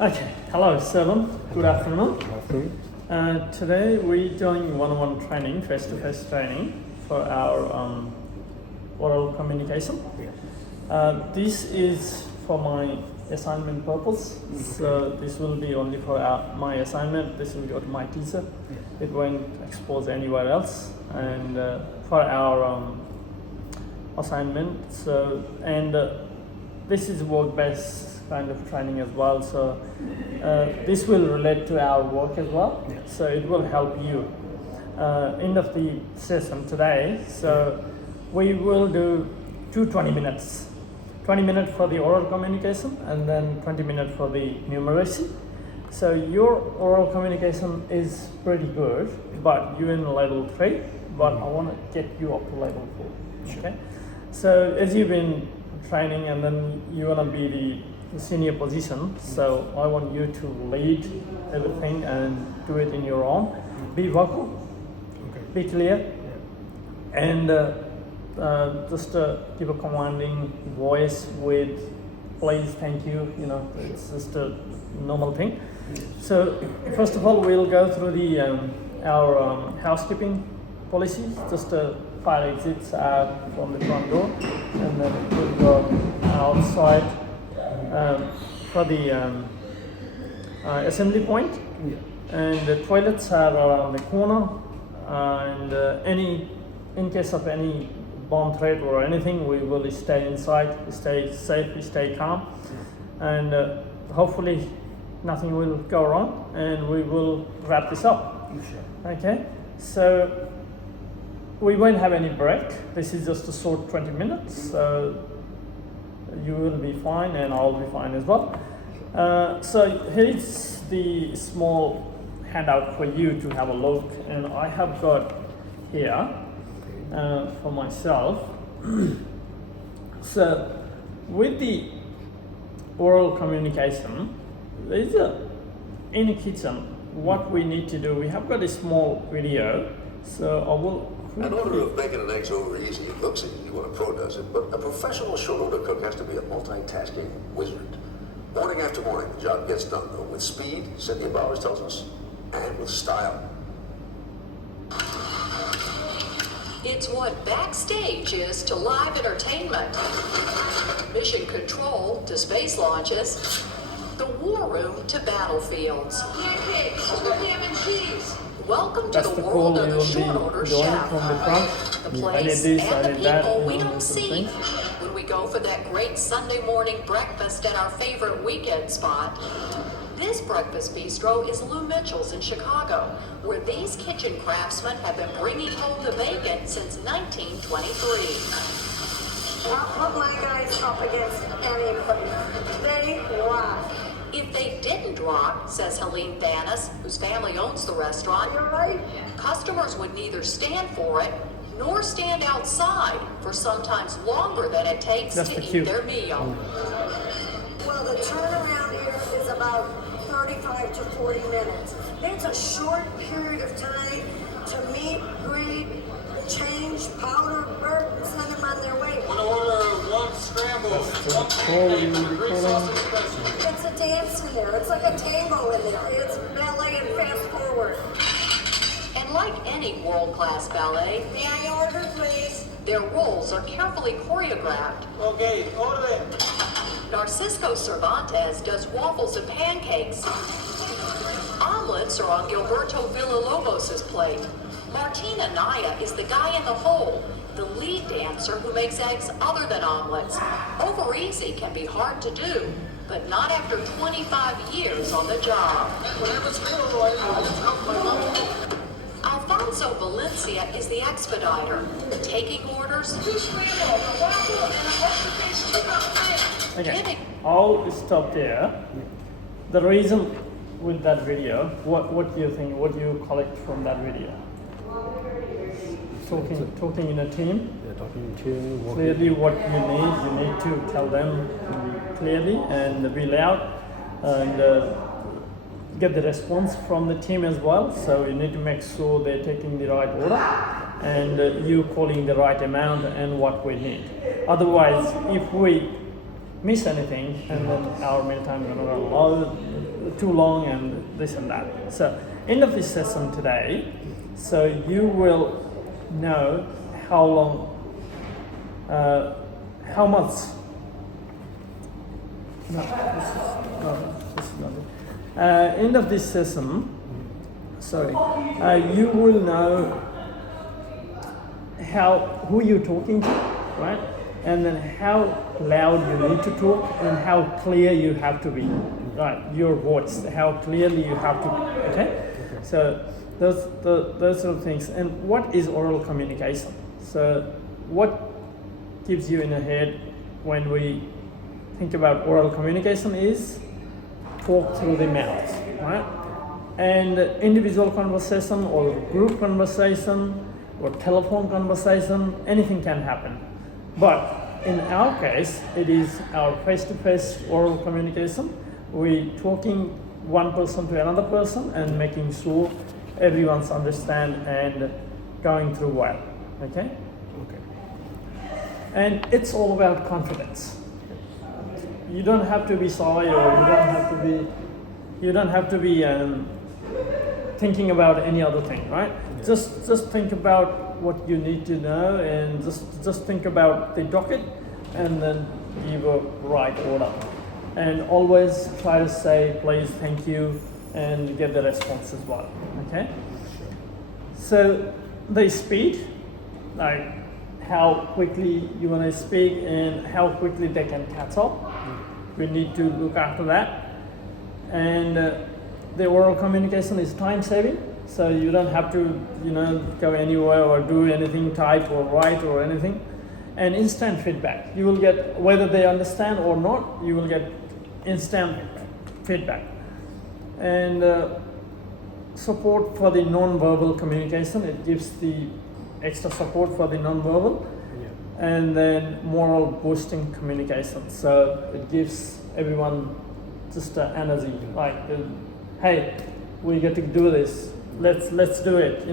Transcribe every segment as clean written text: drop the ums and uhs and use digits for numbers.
Okay, hello Selim, good afternoon. Afternoon. Today we're doing one-on-one training, face-to-face training for our oral communication. This is for my assignment purpose, so this will be only for my assignment. This will go to my teacher. It won't expose anywhere else. And for our assignment, this is work-based kind of training as well. So this will relate to our work as well. So it will help you. End of the session today. So we will do 20 minutes. 20 minutes for the oral communication and then 20 minutes for the numeracy. So your oral communication is pretty good, but you're in level 3, but I want to get you up to level 4. Okay? So as you've been training and then you want to be the senior position, so I want you to lead everything and do it in your own. Be vocal, be clear, and just give a commanding voice with please, thank you, it's just a normal thing. So first of all, we'll go through the our housekeeping policy, just fire exits out from the front door, and then we'll go outside for the assembly point, and the toilets are around the corner, and in case of any bomb threat or anything, we will stay inside, stay safe, stay calm, and hopefully nothing will go wrong, and we will wrap this up. Okay, so we won't have any break. This is just a short 20 minutes, so you will be fine and I'll be fine as well. So here is the small handout for you to have a look, and I have got here for myself. So with the oral communication, there's in the kitchen, what we need to do, we have got a small video, so I will. An order of bacon and eggs over easy. It looks easy when a pro does it, but a professional short order cook has to be a multitasking wizard. Morning after morning, the job gets done, though, with speed, Cynthia Bowers tells us, and with style. It's what backstage is to live entertainment. Mission control to space launches. The war room to battlefields. Pancakes, ham and cheese. Welcome to That's the the world call of you the will short be order doing chef. from the front. The I did place this, I and the did that, people we and all don't sorts of see things. when we go for that great Sunday morning breakfast at our favorite weekend spot. This breakfast bistro is Lou Mitchell's in Chicago, where these kitchen craftsmen have been bringing home the bacon since 1923. I'll put my guys up against anybody. They rock. If they didn't rock, says Helene Banas, whose family owns the restaurant, You're right. customers would neither stand for it nor stand outside for sometimes longer than it takes That's to the eat cue. their meal. Well, the turnaround here is about 35 to 40 minutes. It's a short period of time to meet, greet, change, powder, burp, and send them on their way. Want to order one scrambled, one call you will be Greek calling. sausage special. It's a dance in there. It's like a tango in there. It's ballet and fast forward. And like any world-class ballet, May I order, please? their roles are carefully choreographed. Okay, order. Narcisco Cervantes does waffles and pancakes. Omelets are on Gilberto Villalobos' plate. Martina Naya is the guy in the hole, the lead dancer who makes eggs other than omelets. Over easy can be hard to do, but not after 25 years on the job. Whatever's good, Roy. It's helped my mom. Alfonso Valencia is the expediter, taking orders, Okay, I'll stop there. The reason with that video, what do you think? What do you collect from that video? Talking in a team. Talking to Clearly, what you need to tell them clearly and be loud, and get the response from the team as well. So you need to make sure they're taking the right order, and you calling the right amount and what we need. Otherwise, if we miss anything, and then our mealtime is going to run low, too long, and this and that. So, end of this session today, so you will know how long, how much. No, this is not it. End of this session, sorry, you will know who you're talking to, right? And then how loud you need to talk and how clear you have to be, right? Your voice, how clearly you have to be, okay? So those sort of things. And what is oral communication? So what keeps you in the head when we think about oral communication is talk through the mouth, right? And individual conversation or group conversation or telephone conversation, anything can happen. But in our case, it is our face-to-face oral communication. We talking one person to another person and making sure everyone's understand and going through well, okay? Okay. And it's all about confidence. You don't have to be shy, or you don't have to be thinking about any other thing, right? Yeah. Just think about what you need to know, and just think about the docket, and then give a right order. And always try to say please, thank you, and get the response as well. Okay. So the speed, like how quickly you want to speak and how quickly they can catch up. We need to look after that. And the oral communication is time saving, so you don't have to, go anywhere or do anything, type or write or anything. And instant feedback. You will get, whether they understand or not, you will get instant feedback. And support for the non-verbal communication. It gives the extra support for the non-verbal. Yeah. And then moral boosting communication. So it gives everyone just energy, like, hey, we get to do this. Let's do it,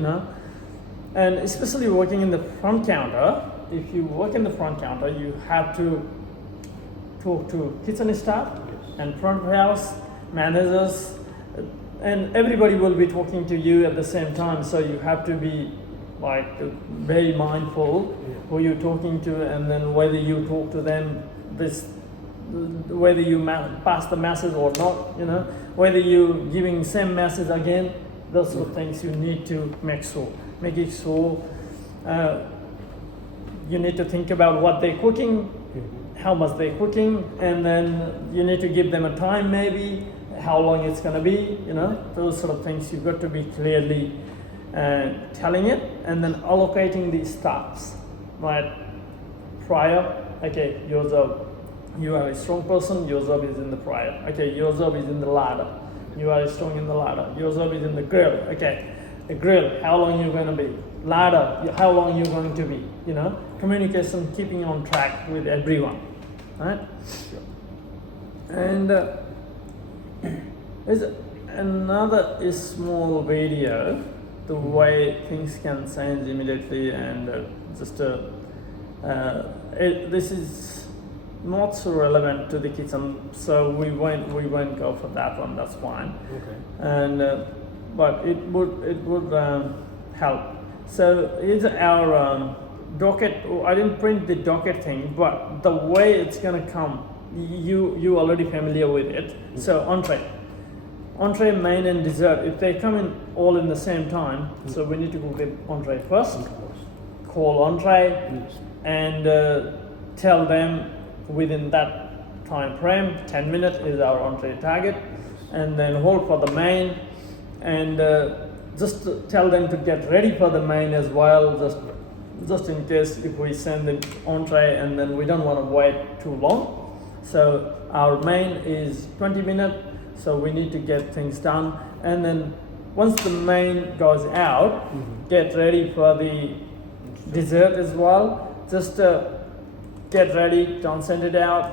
And especially working in the front counter, if you work in the front counter, you have to talk to kitchen staff and front of house managers, and everybody will be talking to you at the same time. So you have to be like very mindful who you're talking to, and then whether you talk to them, whether you pass the message or not, whether you giving same message again. Those sort of things you need to make sure. You need to think about what they're cooking, how much they're cooking, and then you need to give them a time, maybe how long it's going to be. Those sort of things you've got to be clearly telling it, and then allocating these tasks, right? Prior, okay, your job, you are a strong person, your job is in the prior. Okay, your job is in the ladder. You are strong in the ladder. Your job is in the grill. Okay, the grill, how long you're going to be? Ladder, how long you're going to be? Communication, keeping on track with everyone, right? And there's another small video, the way things can change immediately, and this is not so relevant to the kitchen, so we won't go for that one. That's fine. Okay. And but it would help. So here's our docket. I didn't print the docket thing, but the way it's gonna come, you already familiar with it. So entree, main, and dessert. If they come in all in the same time, so we need to cook the entree first. Call entree, Yes. and tell them within that time frame, 10 minutes is our entree target, and then hold for the main, and just tell them to get ready for the main as well, just in case if we send the entree and then we don't want to wait too long. So our main is 20 minutes, so we need to get things done, and then once the main goes out, get ready for the dessert as well. Just get ready, don't send it out.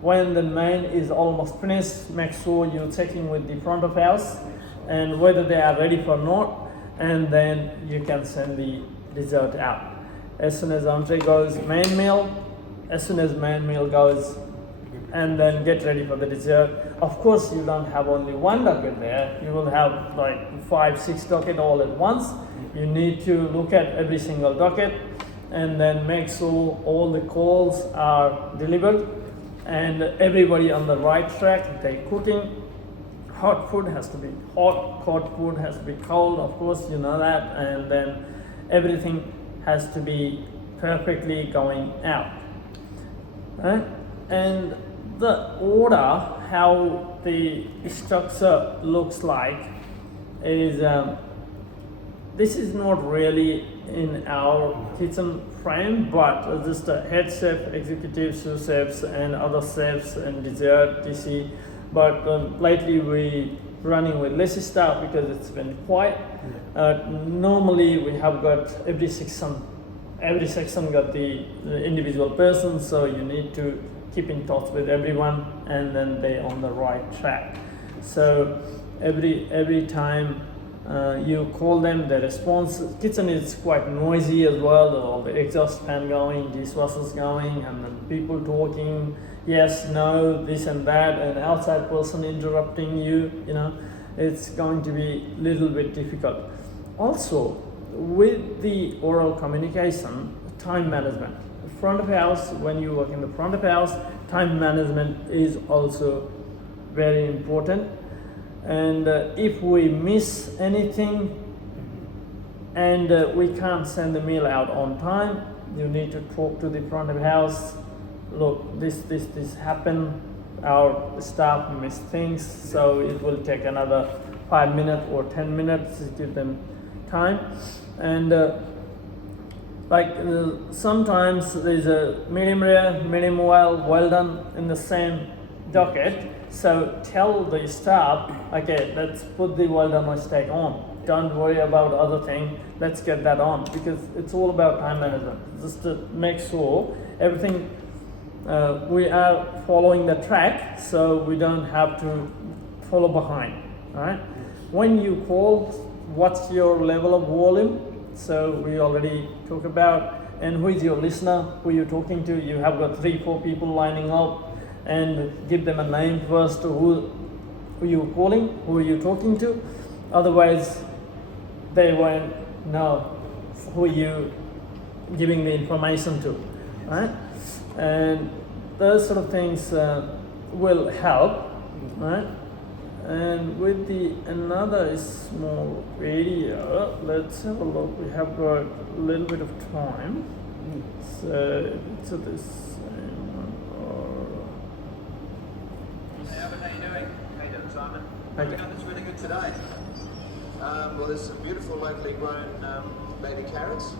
When the main is almost finished, make sure you're checking with the front of house and whether they are ready or not, and then you can send the dessert out. As soon as entree goes, main meal. As soon as main meal goes and then get ready for the dessert. Of course, you don't have only one docket there. You will have like 5-6 docket all at once. You need to look at every single docket and then make sure all the calls are delivered and everybody on the right track. They're cooking. Hot food has to be hot, cold food has to be cold, of course, you know that, and then everything has to be perfectly going out. Right? And the order, how the structure looks like is, this is not really in our kitchen frame, but just the head chef, executive sous chefs and other chefs and dessert, DC. But lately we running with less staff because it's been quiet. Normally we have got every section got the individual person, so you need to keep in touch with everyone and then they on the right track. So every time you call them, the response. Kitchen is quite noisy as well. All the exhaust fan going, dishwashers going, and then people talking. Yes, no, this and that, and outside person interrupting you. You know, it's going to be a little bit difficult. Also, with the oral communication, time management. Front of house, when you work in the front of house, time management is also very important. And if we miss anything and we can't send the meal out on time, you need to talk to the front of house. Look, this happened. Our staff missed things, so it will take another 5 minutes or 10 minutes to give them time. And sometimes there's a medium rare, medium well done in the same docket. So tell the staff, okay, let's put the well done steak on. Don't worry about other thing. Let's get that on, because it's all about time management. Just to make sure everything we are following the track, so we don't have to follow behind. Right? When you call, what's your level of volume? So we already talked about, and who is your listener? Who you're talking to? You have got 3-4 people lining up. And give them a name first to who you're calling, who you're talking to. Otherwise, they won't know who you giving the information to, right? And those sort of things will help, right? And with the another small video, let's have a look. We have got a little bit of time, so it's this. How you doing? How you doing, Simon? Okay. It's really good today. Well, there's some beautiful locally grown baby carrots.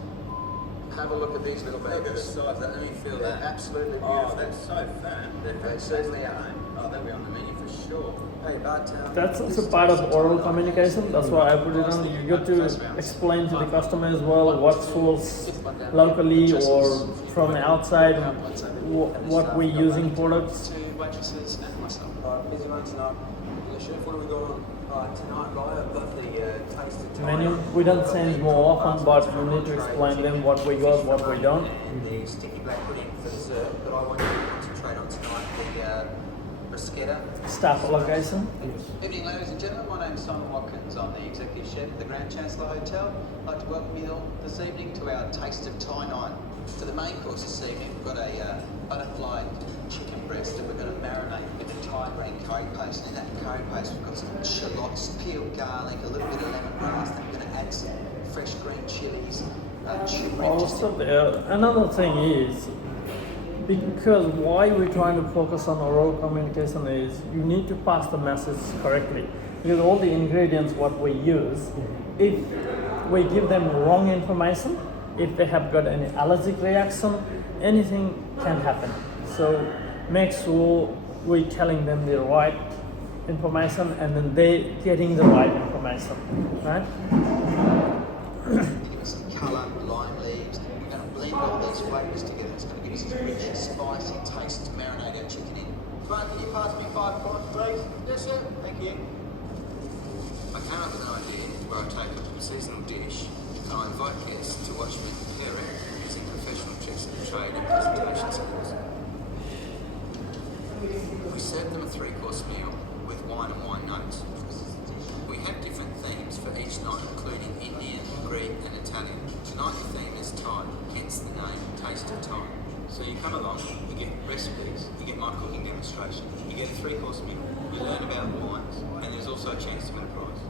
Have a look at these little babies. Look at the size. Let me feel that. Absolutely beautiful. Oh, that's so fat. They certainly are. Oh, they'll be on the menu for sure. Hey, but that's also part of oral communication. That's why I put it on. You got to explain to the customer as well what source locally or from outside, what we're using products. Waitresses and myself. Busy one tonight. Yeah, chef, what have we got on? Tonight, guy, I've got the tasted Menu. We don't change more often, but we need to explain them what we got, what we don't. And the sticky black pudding for dessert, but I want you to concentrate on tonight the bruschetta. Staff allocation. Evening, ladies and gentlemen. My name's Simon Watkins. I'm the Executive Chef at the Grand Chancellor Hotel. I'd like to welcome you all this evening to our Taste of Thai night. For the main course this evening, we've got a butterfly chicken breast that we're going to marinate with a Thai green curry paste. And in that curry paste, we've got some shallots, peeled garlic, a little bit of lemongrass. Then we're going to add some fresh green chilies, turmeric. Also, another thing is, because why we're trying to focus on oral communication is you need to pass the message correctly. Because all the ingredients what we use, if we give them wrong information, if they have got any allergic reaction, anything can happen. So make sure we're telling them the right information and then they getting the right information, right? Give us some colour, lime leaves. We're going to blend all these flavours together. It's going to give us this rich, spicy taste to marinate our chicken in. Mark, can you pass me 5 points, please? Yes, sir. Thank you. I came up with an idea where I take a seasonal dish and I invite guests to watch me prepare it using professional tricks of the trade and presentation skills. We serve them a 3-course meal with wine and wine notes. We have different themes for each night, including Indian, Greek and Italian. Tonight the theme is Thai, hence the name Taste of Thai. So you come along, you get recipes, you get my cooking demonstration, you get a 3-course meal, you learn about wines, and there's also a chance to win a prize.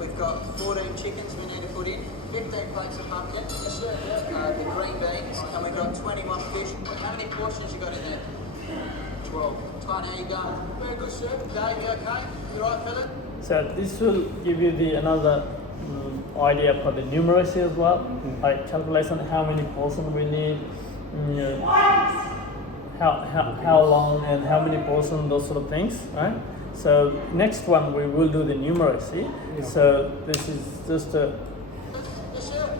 We've got 14 chickens we need to put in, 15 plates of pumpkin, the green beans, and we've got 21 fish. How many portions you got in there? 12. How you going? Very good, sir. Dave, you okay? You right, fella? So this will give you the another idea for the numeracy as well, like calculation how many portions we need, how long and how many portions, those sort of things, right? So next one we will do the numeracy. So this is just a Yes, sir.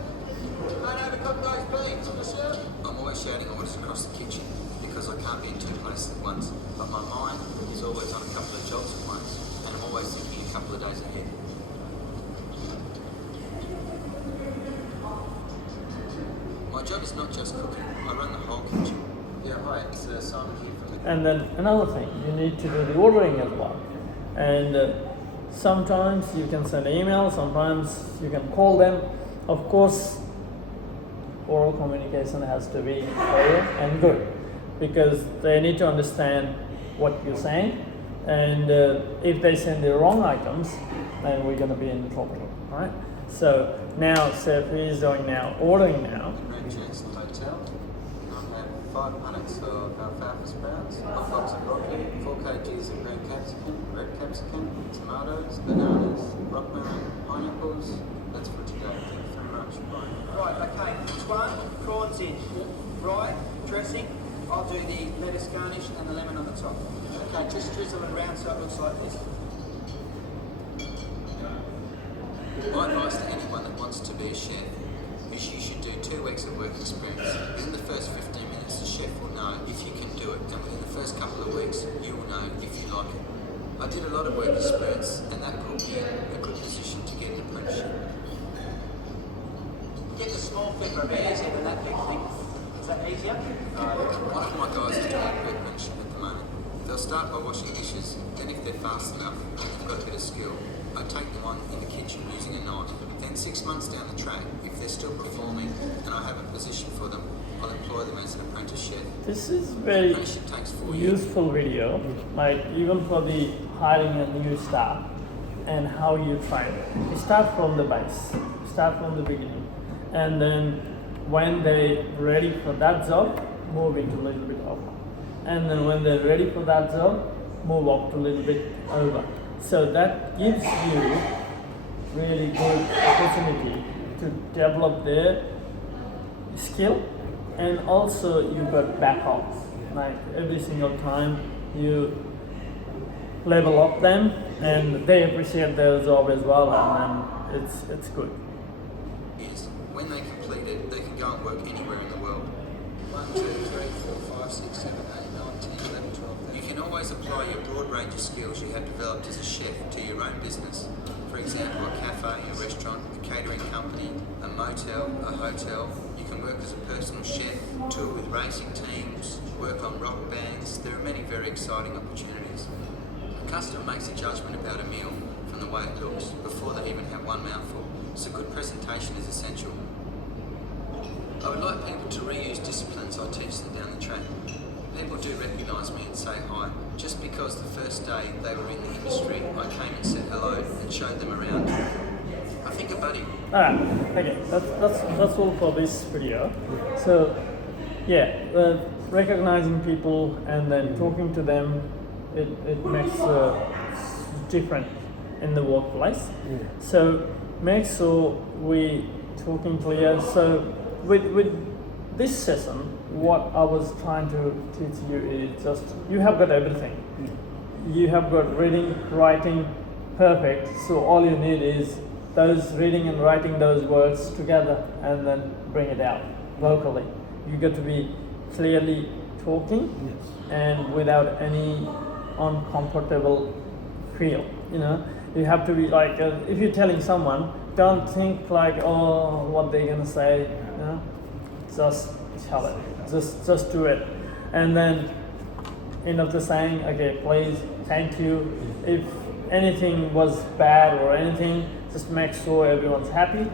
Don't overcook those beans. Yes, sir. I'm always shouting orders across the kitchen because I can't be in 2 places at once. But my mind is always on a couple of jobs at once, and I'm always thinking a couple of days ahead. My job is not just cooking. I run the whole kitchen. Yeah, hi. It's Simon here from the... And then another thing, you need to do the ordering as well. And sometimes you can send an email, sometimes you can call them. Of course, oral communication has to be clear and good because they need to understand what you're saying. And if they send the wrong items, then we're going to be in trouble, right? So now, Seth is doing now, ordering now. Grand Chancellor Hotel. I have 5 punnets of alfalfa sprouts, a box of broccoli, 4 kgs of green capsicum, red capsicum, tomatoes, bananas, rock melon, pineapples. That's for today. Thank you very much. Bye. Right, okay. Which one? Prawns in. Right, dressing. I'll do the lettuce garnish and the lemon on the top. Okay, just drizzle it around so it looks like this. My advice to anyone that wants to be a chef is you should do 2 weeks of work experience. Within the first 15 minutes, the chef will know if you can do it, and within the first couple of weeks, you will know if you like it. I did a lot of work experience, and that put me in a good position to get an apprenticeship. Get the small flipper a bit easier than that big thing. Is that easier? One of my guys is doing a good apprenticeship at the moment. They'll start by washing dishes, then if they're fast enough and they've got a bit of skill, I take them on in the kitchen using a knife. Then 6 months down the track, if they're still performing and I have a position for them, I'll employ them as an apprentice chef. This is very Apprenticeship takes 4 years. useful video, like even for the hiring a new staff and how you train. You start from the base, start from the beginning, and then when they're ready for that job, move into a little bit over. And then when they're ready for that job, move up to a little bit over. So that gives you really good opportunity to develop their skill, and also you've got backups. Like every single time you level up them, and they appreciate their job as well, and then it's good. Is when they complete it, they can go and work anywhere in the world. 1, 2, 3, 4, 5, 6, 7, 8, 9, 10, 11, 12. You can always apply your broad range of skills you have developed as a chef to your own business. For example, a cafe, a restaurant, a catering company, a motel, a hotel. You can work as a personal chef, tour with racing teams, work on rock bands. There are many very exciting opportunities. A customer makes a judgment about a meal from the way it looks before they even have one mouthful. So good presentation is essential. I would like people to reuse disciplines I teach them down the track. People do recognise me and say hi. Just because the first day they were in the industry, I came and said hello and showed them around. I think a buddy. Alright, okay, that's all for this video. So, yeah, recognizing people and then talking to them, it makes a difference in the workplace. So, make sure we talking clear. So, with this session, what I was trying to teach you is just, you have got everything. You have got reading, writing, perfect. So all you need is those reading and writing those words together and then bring it out vocally. You got to be clearly talking and without any uncomfortable feel, you know. You have to be like, if you're telling someone, don't think like, oh, what they're gonna say, you know. Just tell it. Just do it. And then end of the saying, okay, please, thank you. If anything was bad or anything, just make sure everyone's happy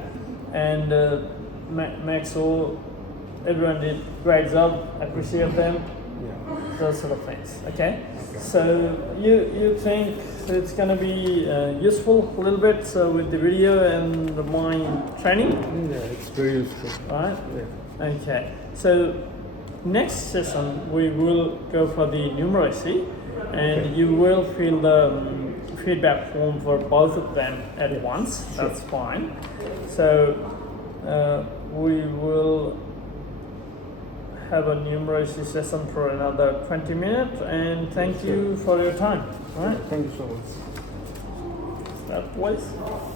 and make sure everyone did great job, appreciate them, those sort of things. Okay? So you think it's gonna be useful a little bit with the video and the mind training? Yeah, it's very useful. Right? Yeah. Okay. So next session we will go for the numeracy, and you will fill the feedback form for both of them at once. That's fine. So we will have a numeracy session for another 20 minutes, and thank you for your time. All right? Thank you so much. Start, please.